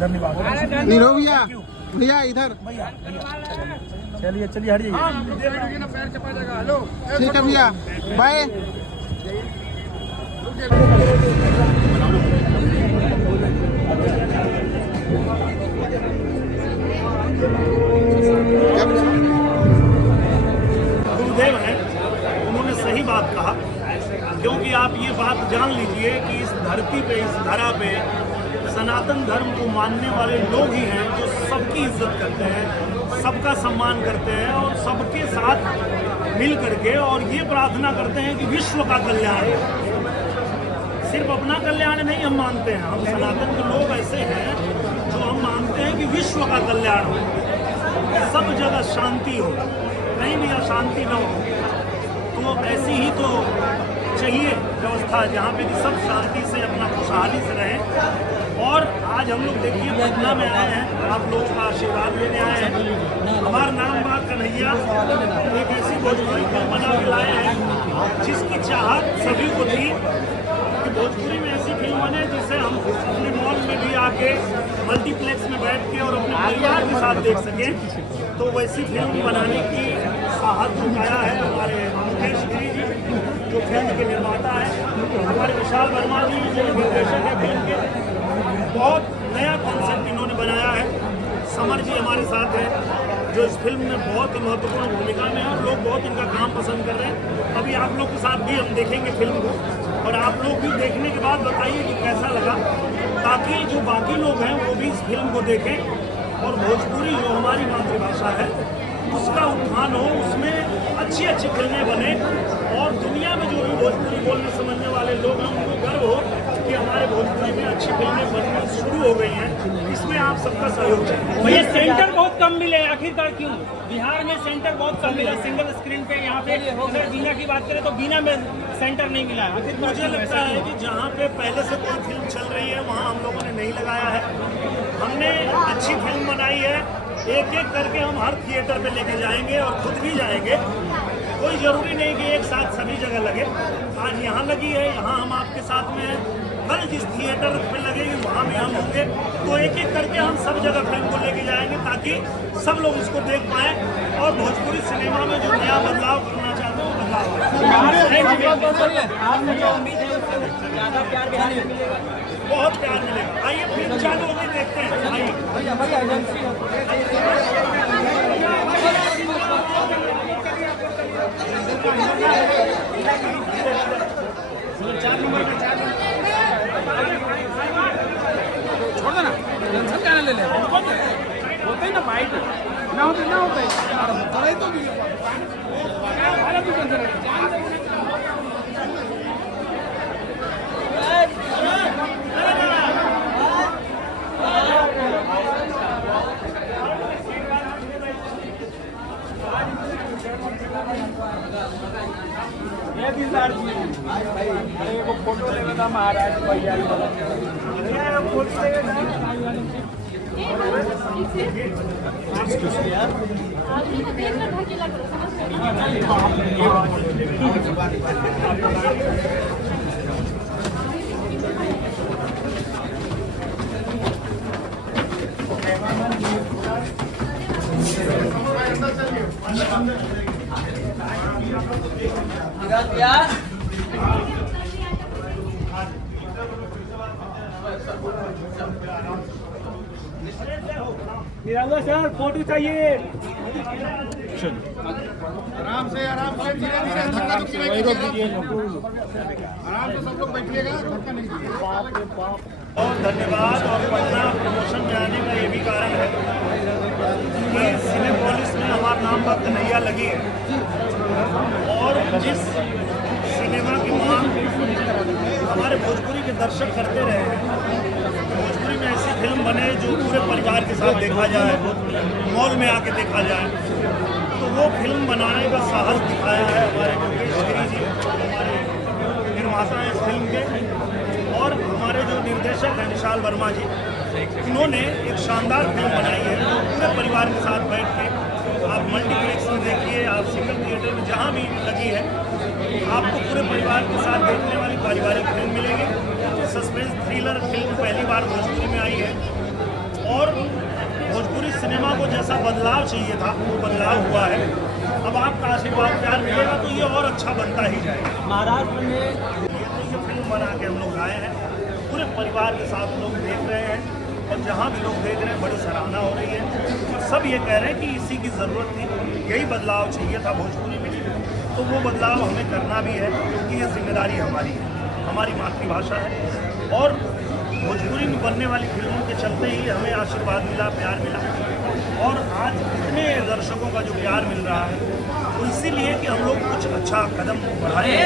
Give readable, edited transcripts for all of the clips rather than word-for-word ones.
धन्यवाद। नीरो भैया, भैया इधर चलिए चलिए हट जाइए। ठीक है भैया, बाय। गुरुदेव हैं, उन्होंने सही बात कहा, क्योंकि आप ये बात जान लीजिए कि इस धरती पे, इस धरा पे सनातन धर्म को मानने वाले लोग ही हैं जो सबकी इज्जत करते हैं, सबका सम्मान करते हैं और सबके साथ मिल करके और ये प्रार्थना करते हैं कि विश्व का कल्याण हो। सिर्फ अपना कल्याण नहीं हम मानते हैं, हम सनातन के लोग ऐसे हैं जो हम मानते हैं कि विश्व का कल्याण हो, सब जगह शांति हो, कहीं भी अशांति न हो। तो ऐसी ही तो चाहिए व्यवस्था जहाँ पे कि सब शांति से अपना खुशहाली से रहें। और आज हम लोग देखिए पटना में आए हैं, आप लोगों का आशीर्वाद लेने आए हैं। हमारा नाम बात कन्हैया एक ऐसी भोजपुरी फिल्म बना के लाए हैं जिसकी चाहत सभी को थी कि भोजपुरी में ऐसी फिल्म बने जिसे हम अपने मॉल में भी आके मल्टीप्लेक्स में बैठ के और अपने परिवार के साथ देख सकें। तो वैसी फिल्म बनाने की साहस जुटाया है हमारे मुकेश गिरी जी जो फिल्म के निर्माता है, हमारे विशाल वर्मा जी जो निर्देशक है फिल्म के। बहुत नया कॉन्सेप्ट इन्होंने बनाया है। समर जी हमारे साथ हैं जो इस फिल्म में बहुत ही महत्वपूर्ण भूमिका में है और लोग बहुत इनका काम पसंद कर रहे हैं। अभी आप लोग के साथ भी हम देखेंगे फिल्म को और आप लोग भी देखने के बाद बताइए कि कैसा लगा, ताकि जो बाकी लोग हैं वो भी इस फिल्म को देखें और भोजपुरी जो हमारी मातृभाषा है उसका उत्थान हो, उसमें अच्छी अच्छी फिल्में बने और दुनिया में जो भी भोजपुरी बोलने समझने वाले लोग हैं उनको गर्व हो कि हमारे भोजपुरी में अच्छी फिल्में बनना शुरू हो गई हैं। इसमें आप सबका सहयोग चाहिए। भैया सेंटर बहुत कम मिले, आखिरकार क्यों? बिहार में सेंटर बहुत कम मिला सिंगल स्क्रीन पे। यहाँ पे अगर बीना की बात करें तो बीना में सेंटर नहीं मिला है। आखिर मुझे लगता है कि जहाँ पे पहले से कोई फिल्म चल रही है वहाँ हम लोगों ने नहीं लगाया है। हमने अच्छी फिल्म बनाई है, एक एक करके हम हर थिएटर पे लेके जाएंगे और खुद भी जाएंगे। कोई ज़रूरी नहीं कि एक साथ सभी जगह लगे। आज यहाँ लगी है, यहाँ हम आपके साथ में हैं, कल जिस थिएटर पे लगेगी वहाँ भी हम होंगे। तो एक एक करके हम सब जगह फिल्म को लेके जाएंगे ताकि सब लोग इसको देख पाएँ और भोजपुरी सिनेमा में जो नया बदलाव करना चाहते हैं वो बदलाव बहुत प्यार मिलेगा। आइए फिल्म चालू होगी, देखते हैं। आइए छोड़ देना, टेंशन क्या ले ले, होते ही ना बाइट ना होते ना होते थोड़ा तो भी अरे वो फोटो लेना था महाराज भैया निराला सर फोटो चाहिए। आराम से धीरे धीरे धक्का तो कीजिए, आराम से सब लोग बैठिएगा, धक्का नहीं कीजिए। बहुत धन्यवाद। और पटना प्रमोशन में आने का ये भी कारण है कि सिनेपोलिस में हमारा नाम पर कन्हैया लगी है और जिस सिनेमा की मांग हमारे भोजपुरी के दर्शक करते रहे हैं, भोजपुरी में ऐसी फिल्म बने जो पूरे परिवार के साथ देखा जाए, मॉल में आके देखा जाए, तो वो फिल्म बनाने का साहस दिखाया है हमारे मुकेश गिरी जी, हमारे निर्माता हैं इस फिल्म के, और हमारे जो निर्देशक हैं विशाल वर्मा जी। इन्होंने एक शानदार फिल्म बनाई है जो पूरे परिवार के साथ बैठ के आप मल्टीप्लेक्स में देखिए, आप सिंगल थिएटर में जहाँ भी लगी है, आपको पूरे परिवार के साथ देखने वाली पारिवारिक फिल्म मिलेगी। सस्पेंस थ्रिलर फिल्म पहली बार भोजपुरी में आई है जैसा बदलाव चाहिए था वो बदलाव हुआ है। अब आपका आशीर्वाद प्यार मिलेगा तो ये और अच्छा बनता ही जाएगा। महाराष्ट्र में ये फिल्म बना के हम लोग आए हैं, पूरे परिवार के साथ लोग देख रहे हैं और जहाँ भी लोग देख रहे हैं बड़ी सराहना हो रही है और सब ये कह रहे हैं कि इसी की ज़रूरत थी, यही बदलाव चाहिए था भोजपुरी में। तो वो बदलाव हमें करना भी है क्योंकि ये जिम्मेदारी हमारी है, हमारी मातृभाषा है और भोजपुरी में बनने वाली फिल्मों के चलते ही हमें आशीर्वाद मिला, प्यार मिला और आज इतने दर्शकों का जो प्यार मिल रहा है तो इसीलिए कि हम लोग कुछ अच्छा कदम बढ़ाए।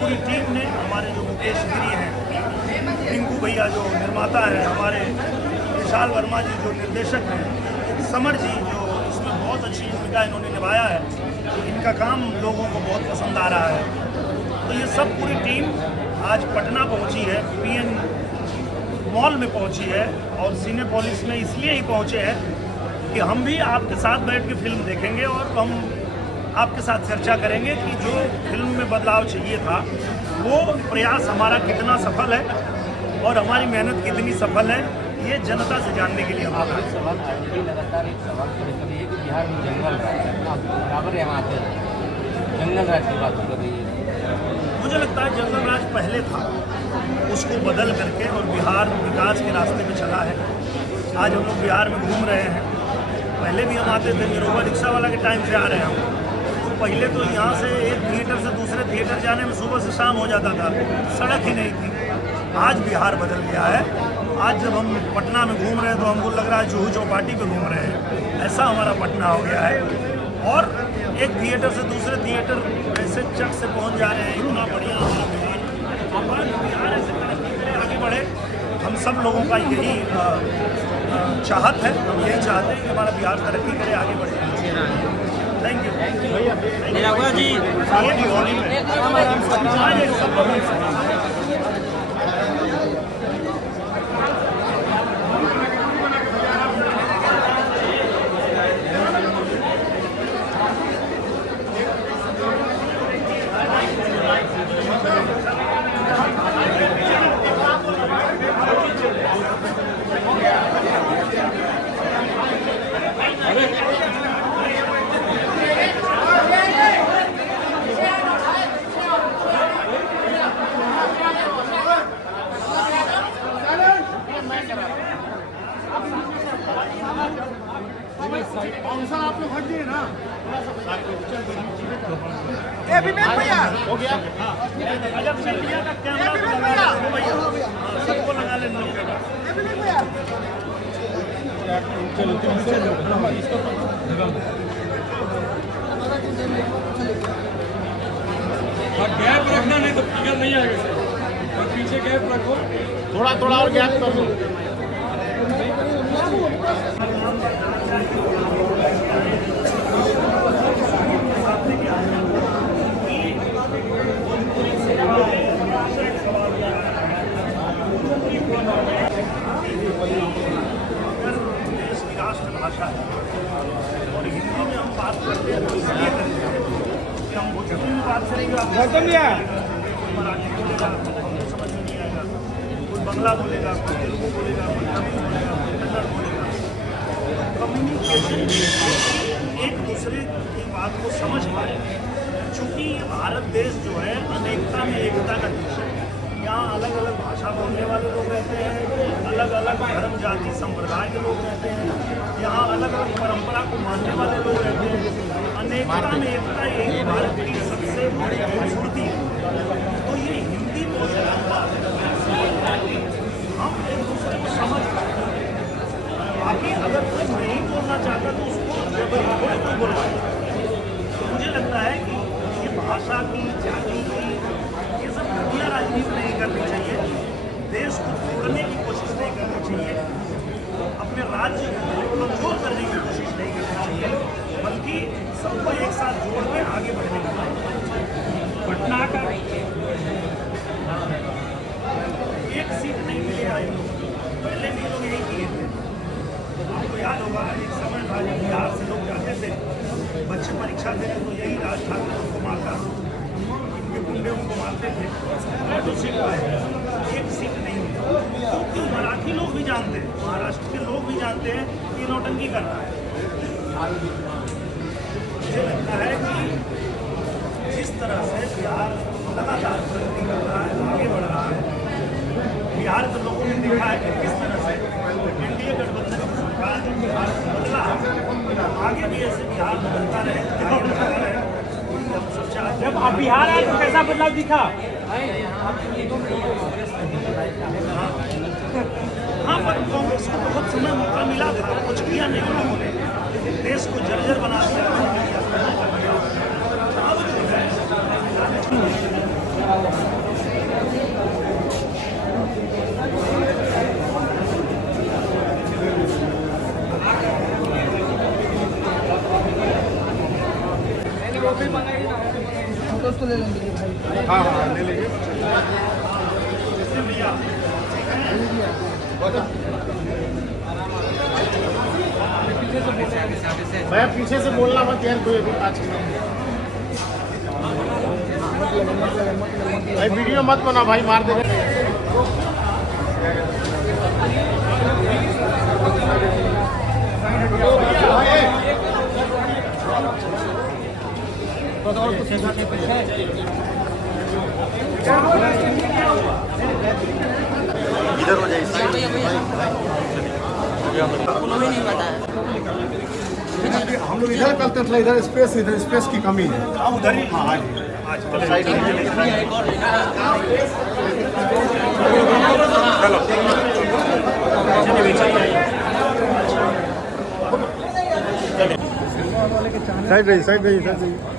पूरी टीम ने, हमारे जो मुकेश गिरी हैं, टिंकू भैया जो निर्माता हैं, हमारे विशाल वर्मा जी जो निर्देशक हैं, समर जी जो इसमें बहुत अच्छी भूमिका इन्होंने निभाया है, इनका काम लोगों को बहुत पसंद आ रहा है। तो ये सब पूरी टीम आज पटना पहुंची है, PN मॉल में पहुंची है और सिनेपोलिस में इसलिए ही पहुंचे हैं कि हम भी आपके साथ बैठ के फिल्म देखेंगे और हम आपके साथ चर्चा करेंगे कि जो फिल्म में बदलाव चाहिए था वो प्रयास हमारा कितना सफल है और हमारी मेहनत कितनी सफल है, ये जनता से जानने के लिए हम आए हैं। सवाल लगातार एक सवाल कभी है कि बिहार में जंगल राज है, आप बराबर यहाँ आते हैं, जंगल राज की बात कर रही है। मुझे लगता है जंगल राज पहले था, उसको बदल करके और बिहार विकास के रास्ते पे चला है। आज हम लोग बिहार में घूम रहे हैं, पहले भी हम आते थे, निरोवा रिक्शा वाला के टाइम से आ रहे हैं हम। तो पहले तो यहाँ से एक थिएटर से दूसरे थिएटर जाने में सुबह से शाम हो जाता था, सड़क ही नहीं थी। आज बिहार बदल गया है। आज जब हम पटना में घूम रहे हैं तो हमको लग रहा है जुहू चौपाटी पे घूम रहे हैं, ऐसा हमारा पटना हो गया है। और एक थिएटर से दूसरे थिएटर ऐसे चक से पहुंच जा रहे हैं, इतना बढ़िया हमारा बिहार ऐसे तरक्की करे, आगे बढ़े। हम सब लोगों का यही चाहत है, हम यही चाहते हैं कि हमारा बिहार तरक्की करे, आगे बढ़े। थैंक यू रघुआ जी। ये दिवाली में आज सब लोग आप लोग हटिए ना। हो गया। अजब चलिया का कैमरा तो लगा भैया, सबको लगा लेना गैप रखना, नहीं तो फिगर नहीं आएगा। पीछे गैप रखो, थोड़ा थोड़ा और गैप कर दो। राष्ट्रभाषा है और हिंदी में हम बात करते हैं तो इसलिए करते हैं कि हम भोजपुरी में बात करेंगे, मराठी बोलेगा हमको समझ में नहीं आएगा, कोई बंगला बोलेगा, कोई तेलुगु बोलेगा, कोई तमिल बोलेगा, कोई कन्नड़ बोलेगा। कम्युनिकेशन एक दूसरे की बात को समझ पाए। चूँकि भारत देश जो है अनेकता में एकता का देश है, यहाँ अलग अलग भाषा बोलने वाले लोग रहते हैं, अलग अलग धर्म जाति संप्रदाय के लोग रहते हैं, यहाँ अलग अलग परंपरा को मानने वाले लोग रहते हैं। अनेकता में एकता यही भारत की सबसे बड़ी खूबसूरती है। तो ये हिंदी बोलने की बात है, हम एक दूसरे को समझ पाते हैं। बाकी अगर कोई नहीं बोलना चाहता तो उसको जबरदस्ती बोलवाए। मुझे लगता है कि ये भाषा की, जाति की, ये सब घटिया राजनीति नहीं करनी चाहिए, देश को तोड़ने की कोशिश नहीं करनी चाहिए, अपने राज्य को कमजोर करने की कोशिश नहीं करनी चाहिए, बल्कि सबको एक साथ जोड़ के आगे बढ़ने की चाहिए। पटना का एक सीट नहीं मिली आई, पहले भी लोग यही किए थे। आपको याद होगा एक समय था जब बिहार से लोग जाते थे, बच्चे परीक्षा देते तो यही राज ठाकरे उनको मारता, इनके गुंडे उनको मारते थे, तो सीट पाए, एक सीट नहीं मिली। क्योंकि मराठी लोग भी जानते हैं, महाराष्ट्र के लोग भी जानते हैं कि नौटंकी कर रहा है। मुझे लगता है कि जिस तरह से बिहार लगातार प्रगति कर रहा है, आगे बढ़ रहा है, बिहार के लोगों ने देखा है कि किस तरह से एनडीए गठबंधन की सरकार ने बिहार को बदला है, आगे भी ऐसे बिहार बदलता रहे, हम सब चाहते जब अब बिहार आए तो कैसा बदलाव दिखा? हाँ, पर कांग्रेस को बहुत समय मौका मिला था, कुछ किया नहीं उन्होंने, देश को जर्जर बना दिया। अब जो है हाँ हाँ ले लीजिए। मैं पीछे से बोलना मत यार, कोई अभी पाँच भाई वीडियो मत बना भाई, मार देगा। इधर हो जाइए। हम लोग इधर करते थे, इधर स्पेस की कमी है। उधर ही हाँ साइड में साइड रही, साइड रही, साइड रही।